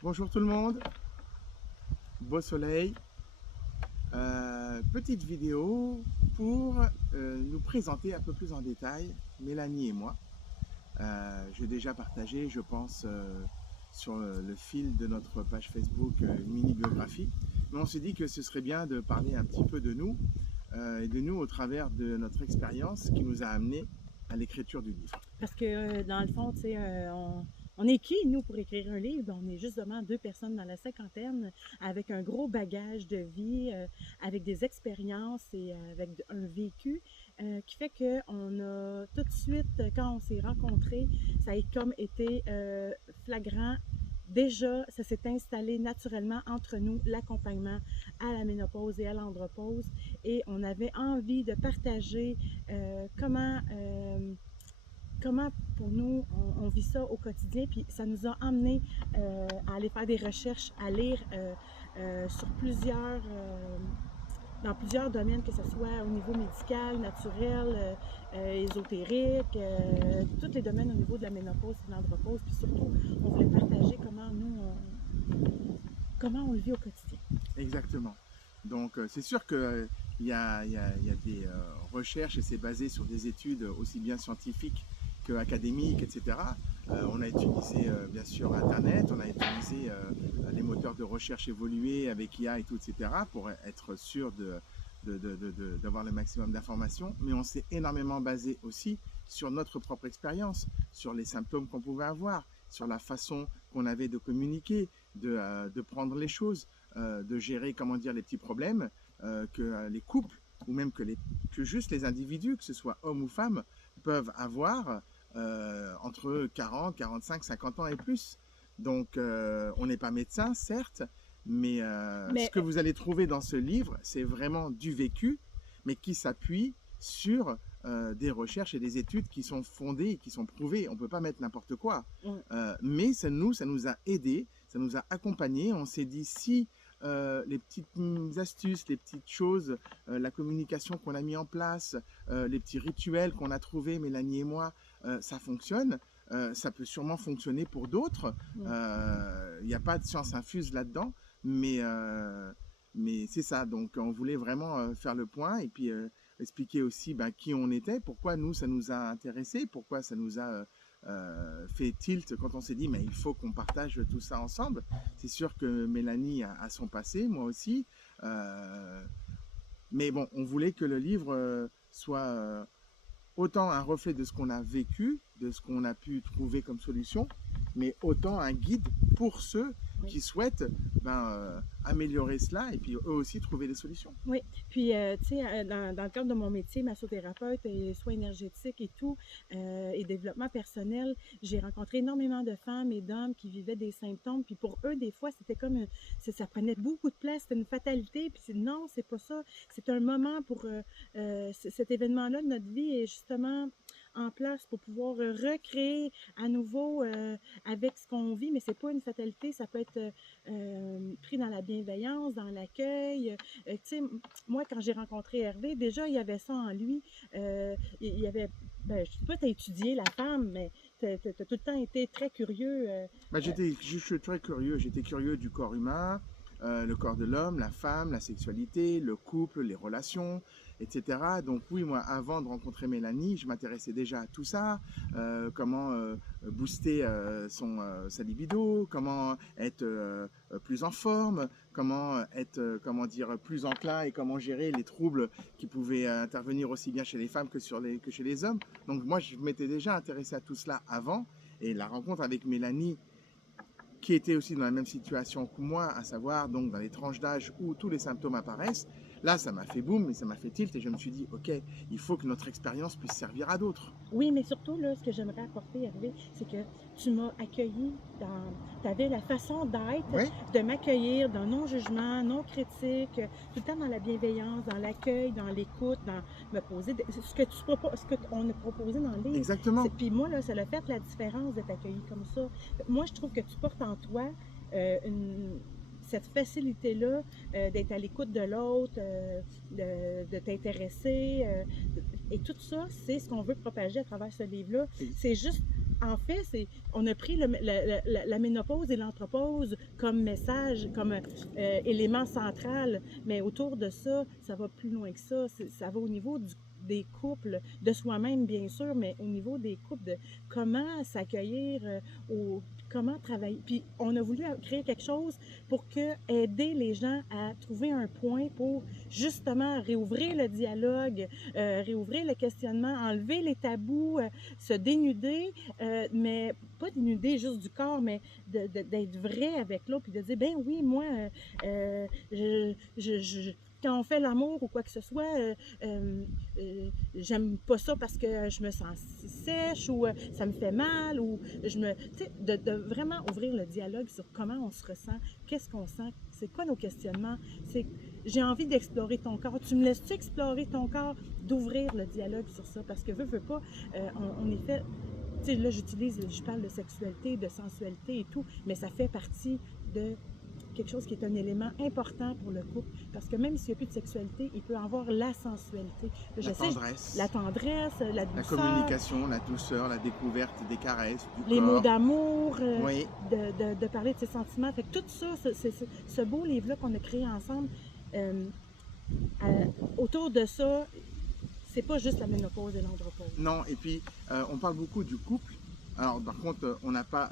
Bonjour tout le monde, beau soleil. Petite vidéo pour nous présenter un peu plus en détail Mélanie et moi. J'ai déjà partagé, je pense, sur le fil de notre page Facebook une mini-biographie. Mais on s'est dit que ce serait bien de parler un petit peu de nous et de nous au travers de notre expérience qui nous a amené à l'écriture du livre. Parce que dans le fond, tu sais, on est qui, nous, pour écrire un livre? On est justement deux personnes dans la cinquantaine avec un gros bagage de vie, avec des expériences et avec un vécu qui fait qu'on a tout de suite, quand on s'est rencontrés, ça a comme été flagrant. Déjà, ça s'est installé naturellement entre nous, l'accompagnement à la ménopause et à l'andropause. Et on avait envie de partager comment pour nous, on vit ça au quotidien, puis ça nous a amené à aller faire des recherches, à lire dans plusieurs domaines, que ce soit au niveau médical, naturel, ésotérique, tous les domaines au niveau de la ménopause et de l'andropause, puis surtout, on voulait partager comment on le vit au quotidien. Exactement. Donc c'est sûr qu'il y a des recherches et c'est basé sur des études aussi bien scientifiques qu'académiques, etc. On a utilisé bien sûr Internet, on a utilisé les moteurs de recherche évolués avec IA et tout, etc. pour être sûr d'avoir le maximum d'informations. Mais on s'est énormément basé aussi sur notre propre expérience, sur les symptômes qu'on pouvait avoir, sur la façon qu'on avait de communiquer, de prendre les choses, de gérer, comment dire, les petits problèmes que les couples ou même que juste les individus, que ce soit hommes ou femmes, peuvent avoir entre 40, 45, 50 ans et plus. Donc, on n'est pas médecin, certes, mais ce Mais que vous allez trouver dans ce livre, c'est vraiment du vécu, mais qui s'appuie sur des recherches et des études qui sont fondées et qui sont prouvées. On ne peut pas mettre n'importe quoi. Mais ça nous a aidés, ça nous a accompagnés. On s'est dit, si les petites astuces, les petites choses, la communication qu'on a mis en place, les petits rituels qu'on a trouvés, Mélanie et moi, ça fonctionne. Ça peut sûrement fonctionner pour d'autres. Il n'y a pas de science infuse là-dedans, mais c'est ça. Donc, on voulait vraiment faire le point et puis expliquer aussi qui on était, pourquoi nous, ça nous a intéressés, pourquoi ça nous a fait tilt quand on s'est dit mais il faut qu'on partage tout ça ensemble. C'est sûr que Mélanie a son passé, moi aussi. Mais bon, on voulait que le livre soit autant un reflet de ce qu'on a vécu, de ce qu'on a pu trouver comme solution, mais autant un guide pour ceux qui souhaitent améliorer cela et puis eux aussi trouver des solutions. Oui, puis tu sais, dans le cadre de mon métier, massothérapeute et soins énergétiques et tout, et développement personnel, j'ai rencontré énormément de femmes et d'hommes qui vivaient des symptômes, puis pour eux, des fois, c'était comme, ça prenait beaucoup de place, c'était une fatalité, puis non, c'est pas ça, c'est un moment pour cet événement-là de notre vie est justement en place pour pouvoir recréer à nouveau avec ce qu'on vit, mais c'est pas une fatalité, ça peut être pris dans la bienveillance, dans l'accueil. Tu sais, moi, quand j'ai rencontré Hervé, déjà, il y avait ça en lui. Il y avait, ben, je sais pas, tu as étudié la femme, mais tu as tout le temps été très curieux. Je suis très curieux. J'étais curieux du corps humain, le corps de l'homme, la femme, la sexualité, le couple, les relations, etc. Donc oui, moi, avant de rencontrer Mélanie, je m'intéressais déjà à tout ça. Comment booster sa libido, comment être plus en forme, comment être, comment dire, plus enclin et comment gérer les troubles qui pouvaient intervenir aussi bien chez les femmes que chez les hommes. Donc moi, je m'étais déjà intéressé à tout cela avant. Et la rencontre avec Mélanie, qui était aussi dans la même situation que moi, à savoir donc dans les tranches d'âge où tous les symptômes apparaissent, là ça m'a fait boum et ça m'a fait tilt et je me suis dit ok, il faut que notre expérience puisse servir à d'autres. Oui, mais surtout, là, ce que j'aimerais apporter, Hervé, c'est que tu m'as accueilli tu avais la façon d'être, Oui, de m'accueillir dans non-jugement, non-critique, tout le temps dans la bienveillance, dans l'accueil, dans l'écoute, dans me poser, ce qu'on a proposé dans le livre. exactement. Puis moi, là, ça a fait la différence d'être accueilli comme ça. Moi, je trouve que tu portes en toi cette facilité-là d'être à l'écoute de l'autre, de t'intéresser. Et tout ça, c'est ce qu'on veut propager à travers ce livre-là. C'est juste en fait, on a pris la ménopause et l'anthropause comme message, comme élément central, mais autour de ça, ça va plus loin que ça. Ça va au niveau des couples, de soi-même bien sûr, mais au niveau des couples, de comment s'accueillir, comment travailler. Puis on a voulu créer quelque chose pour aider les gens à trouver un point pour justement réouvrir le dialogue, réouvrir le questionnement, enlever les tabous, se dénuder, mais pas dénuder juste du corps, mais d'être vrai avec l'autre, puis de dire, ben oui, moi, quand on fait l'amour ou quoi que ce soit, j'aime pas ça parce que je me sens sèche ou ça me fait mal ou tu sais, de vraiment ouvrir le dialogue sur comment on se ressent, qu'est-ce qu'on sent, c'est quoi nos questionnements, c'est j'ai envie d'explorer ton corps, tu me laisses-tu explorer ton corps, d'ouvrir le dialogue sur ça parce que veux pas, on est fait. Tu sais, là, je parle de sexualité, de sensualité et tout, mais ça fait partie de quelque chose qui est un élément important pour le couple. Parce que même s'il n'y a plus de sexualité, il peut avoir la sensualité. La tendresse. La tendresse, la douceur. La communication, la douceur, la découverte des caresses, du les corps. Mots d'amour, oui. de parler de ses sentiments. Fait que tout ça, ce beau livre-là qu'on a créé ensemble, autour de ça, c'est pas juste la ménopause et l'andropause. Non, et puis on parle beaucoup du couple. Alors par contre, on n'a pas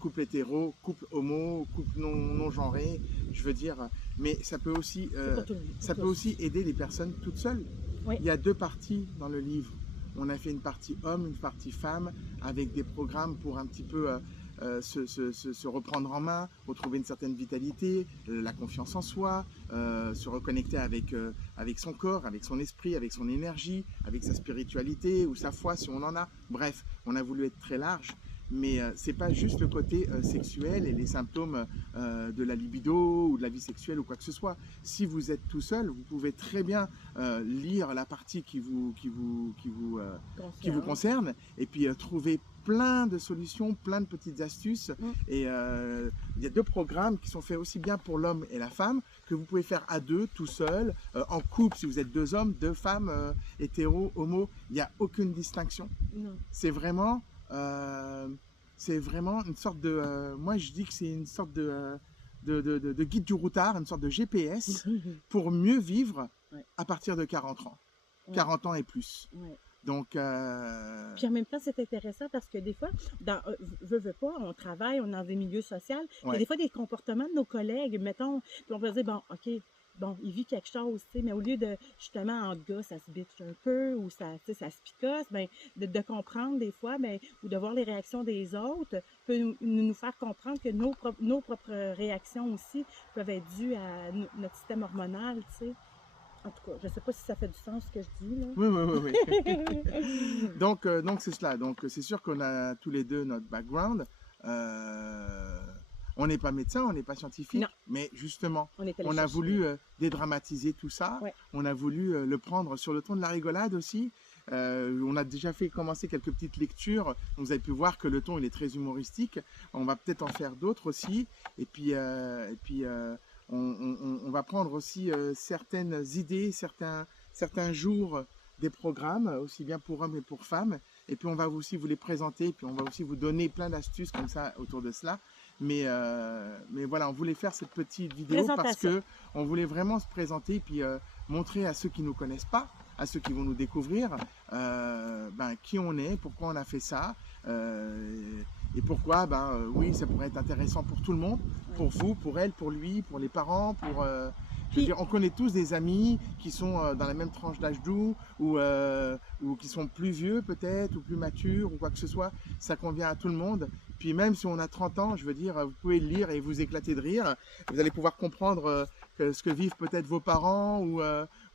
couple hétéro, couple homo, couple non genré, je veux dire, mais ça peut aussi aider les personnes toutes seules. Oui. Il y a 2 parties dans le livre. On a fait une partie homme, une partie femme, avec des programmes pour un petit peu se reprendre en main, retrouver une certaine vitalité, la confiance en soi, se reconnecter avec son corps, avec son esprit, avec son énergie, avec sa spiritualité ou sa foi si on en a. Bref, on a voulu être très large, mais c'est pas juste le côté sexuel et les symptômes de la libido ou de la vie sexuelle ou quoi que ce soit. Si vous êtes tout seul, vous pouvez très bien lire la partie qui vous concerne et puis trouver plein de solutions, plein de petites astuces. Et il y a 2 programmes qui sont faits aussi bien pour l'homme et la femme, que vous pouvez faire à 2, tout seul, en couple, si vous êtes 2 hommes, 2 femmes, hétéro, homo, il n'y a aucune distinction. C'est vraiment une sorte de... moi, je dis que c'est une sorte de guide du routard, une sorte de GPS pour mieux vivre à partir de 40 ans. 40 ans et plus. Donc, Puis en même temps, c'est intéressant parce que des fois, veut pas, on travaille, on est dans des milieux sociaux. Il y a des fois des comportements de nos collègues, mettons, puis on peut se dire, bon, OK, bon, il vit quelque chose, tu sais, mais au lieu de, justement, entre gars, ça se bitche un peu ou ça se picosse, ben, de comprendre des fois, ben, ou de voir les réactions des autres, peut nous faire comprendre que nos propres réactions aussi peuvent être dues à notre système hormonal, tu sais. En tout cas, je ne sais pas si ça fait du sens ce que je dis, là. Oui. Donc c'est cela. Donc, c'est sûr qu'on a tous les deux notre background. On n'est pas médecin, on n'est pas scientifique. Non. Mais justement, on a voulu dédramatiser tout ça. Ouais. On a voulu le prendre sur le ton de la rigolade aussi. On a déjà commencé quelques petites lectures. Vous avez pu voir que le ton, il est très humoristique. On va peut-être en faire d'autres aussi. Et puis on va prendre aussi certaines idées, certains jours des programmes, aussi bien pour hommes et pour femmes. Et puis on va aussi vous les présenter, puis on va aussi vous donner plein d'astuces comme ça autour de cela. Mais voilà, on voulait faire cette petite vidéo parce qu'on voulait vraiment se présenter, puis montrer à ceux qui ne nous connaissent pas, à ceux qui vont nous découvrir, qui on est, pourquoi on a fait ça. Et pourquoi, oui, ça pourrait être intéressant pour tout le monde, pour vous, pour elle, pour lui, pour les parents, pour... je veux dire, on connaît tous des amis qui sont dans la même tranche d'âge d'où, ou qui sont plus vieux peut-être, ou plus matures, ou quoi que ce soit. Ça convient à tout le monde. Puis même si on a 30 ans, je veux dire, vous pouvez le lire et vous éclater de rire. Vous allez pouvoir comprendre ce que vivent peut-être vos parents, ou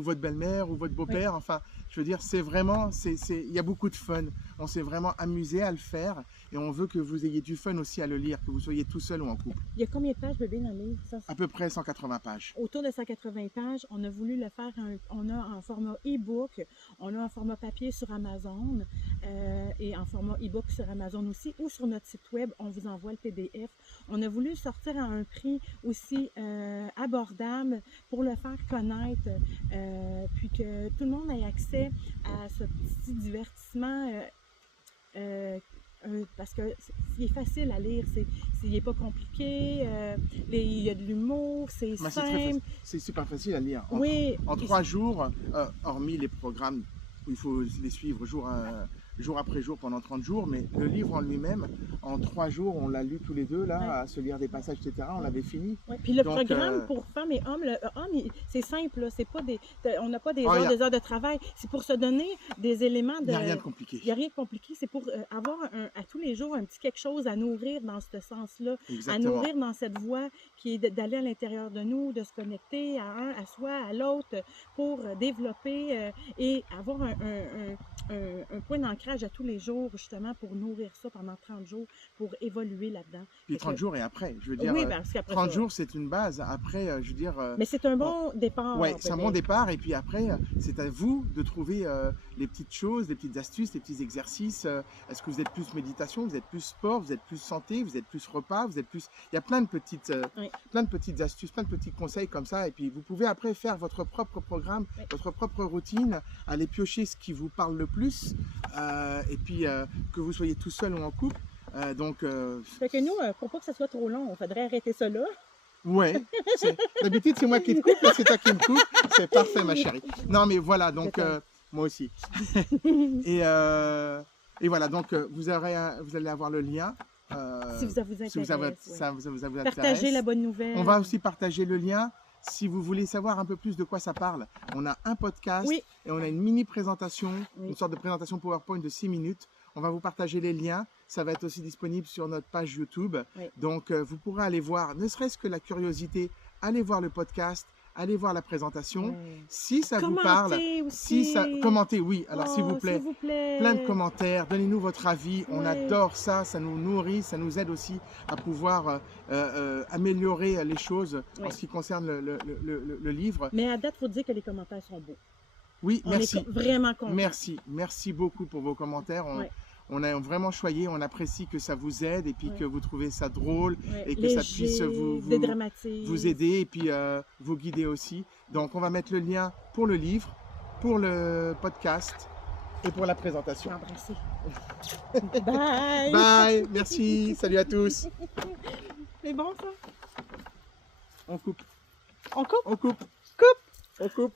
votre belle-mère, ou votre beau-père. Oui. Enfin, je veux dire, c'est vraiment, il y a beaucoup de fun. On s'est vraiment amusé à le faire. Et on veut que vous ayez du fun aussi à le lire, que vous soyez tout seul ou en couple. Il y a combien de pages, bébé, dans le livre? À peu près 180 pages. Autour de 180 pages, on a voulu le faire, on a en format e-book, on a en format papier sur Amazon et en format e-book sur Amazon aussi, ou sur notre site web, on vous envoie le PDF. On a voulu sortir à un prix aussi abordable pour le faire connaître, puis que tout le monde ait accès à ce petit divertissement parce que il est facile à lire, il n'est pas compliqué, il y a de l'humour, c'est Mais c'est très simple. c'est super facile à lire. Oui, En 3 jours, hormis les programmes où il faut les suivre jour après jour pendant 30 jours, mais le livre en lui-même, en 3 jours, on l'a lu tous les deux, là, ouais. à se lire des passages, etc. On l'avait fini. Ouais. Puis le Donc, programme pour femmes et hommes, c'est simple, là, c'est pas on n'a pas oh, des heures de travail, c'est pour se donner des éléments il de. n'y a rien de compliqué. Il n'y a rien de compliqué, c'est pour avoir à tous les jours un petit quelque chose à nourrir dans ce sens-là, à Exactement. nourrir dans cette voie qui est d'aller à l'intérieur de nous, de se connecter à soi, à l'autre, pour développer et avoir un point d'ancrage à tous les jours, justement, pour nourrir ça pendant 30 jours, pour évoluer là-dedans. Puis 30 jours et après, je veux dire, Oui, parce qu'après 30 ça. jours, c'est une base. Après, je veux dire, Mais c'est un bon départ. ouais, c'est un bon peut-être. départ. Et puis après, c'est à vous de trouver les petites choses, les petites astuces, les petits exercices. Est-ce que vous êtes plus méditation, vous êtes plus sport, vous êtes plus santé, vous êtes plus repas, vous êtes plus. Il y a plein de petites astuces, plein de petits conseils comme ça. Et puis vous pouvez après faire votre propre programme, Oui. votre propre routine, aller piocher ce qui vous parle le plus. Et puis que vous soyez tout seul ou en couple. Fait que nous, pour pas que ça soit trop long, on faudrait arrêter ça là. Ouais, d'habitude c'est moi qui te coupe, là c'est toi qui me coupe, c'est parfait ma chérie. Non mais voilà, donc moi aussi. Et voilà, donc vous allez avoir le lien. Si ça vous intéresse. Si vous avez, ouais. ça vous intéresse. Partagez la bonne nouvelle. On va aussi partager le lien. Si vous voulez savoir un peu plus de quoi ça parle, on a un podcast Oui. et on a une mini présentation, Oui. une sorte de présentation PowerPoint de 6 minutes. On va vous partager les liens. Ça va être aussi disponible sur notre page YouTube. Oui. Donc, vous pourrez aller voir, ne serait-ce que la curiosité, allez voir le podcast, allez voir la présentation. Ouais. Si ça vous Commentez parle, aussi. commentez, oui. Alors, Oh, s'il vous plaît, plein de commentaires, donnez-nous votre avis. On Ouais. adore ça, ça nous nourrit, ça nous aide aussi à pouvoir améliorer les choses en Ouais. ce qui concerne le livre. Mais à date, il faut dire que les commentaires sont beaux. Oui, On merci. est vraiment contents. Merci beaucoup pour vos commentaires. Ouais. On a vraiment choyé, on apprécie que ça vous aide et puis Ouais. que vous trouvez ça drôle Ouais. et que ça Léger, puisse dédramatise. vous aider et puis vous guider aussi. Donc on va mettre le lien pour le livre, pour le podcast et pour la présentation. Embrasser. Bye. Bye, merci, salut à tous. C'est bon ça? On coupe, On coupe? on coupe, Coupe. on coupe.